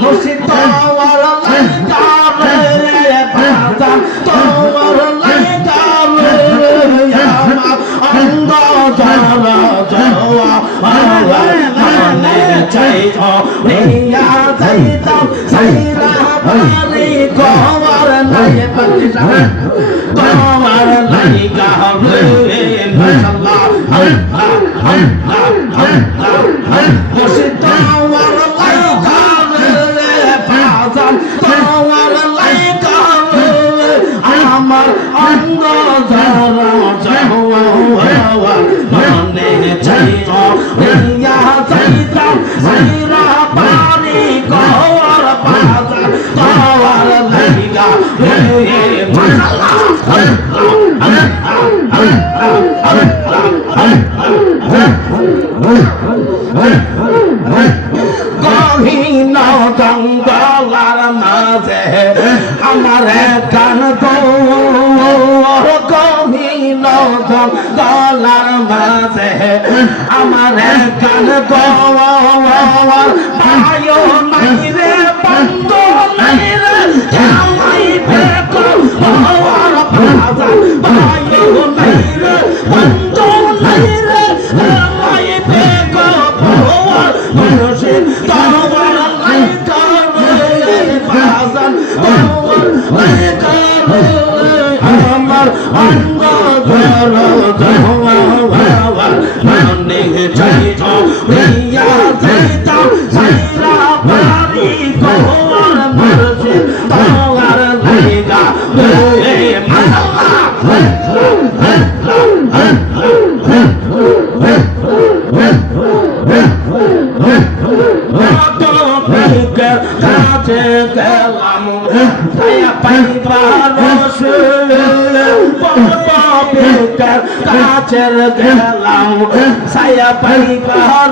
মুর্শিদ তোমার লাইকা রে বাজান তোমার লাইকা রে আমার অঙ্গ যারা যাওয়া মানে চাইতো রিয়া যাইতাম সাইরা বাড়ি গোয়ার নাই বাতিজা তোমার লাইকা রে মাশাআল্লাহ মুর্শিদ তোমার লাইকা রে বাজান তোমার লাইকা রে আমার অঙ্গ যারা যাওয়া মনে চাইতো রিয়া যাইতাম সাইরা বাড়ি গোয়ার বাজার তোমার লাইকা রে মাশাআল্লাহ গহীন জঙ্গলার মাঝে আমার গান গহীন জঙ্গলার মাঝে আমার গান ভাইও নাই রে বন্ধু নাই রে আমায় দেখো হওয়ার বাজার ভাইও নাই রে বন্ধু নাই রে আমায় দেখো হওয়ার মুর্শিদ তোমার লাইকা রে বাজান তোমার লাইকা রে আমার অঙ্গ যারা যাওয়া মনে চাইতো রিয়া যাইতাম সাইরা বাড়ি গোয়ার মুর্শিদ তোমার লাইকা রে কাছে গেলাম কাছের গেলাম সায়া পাইবার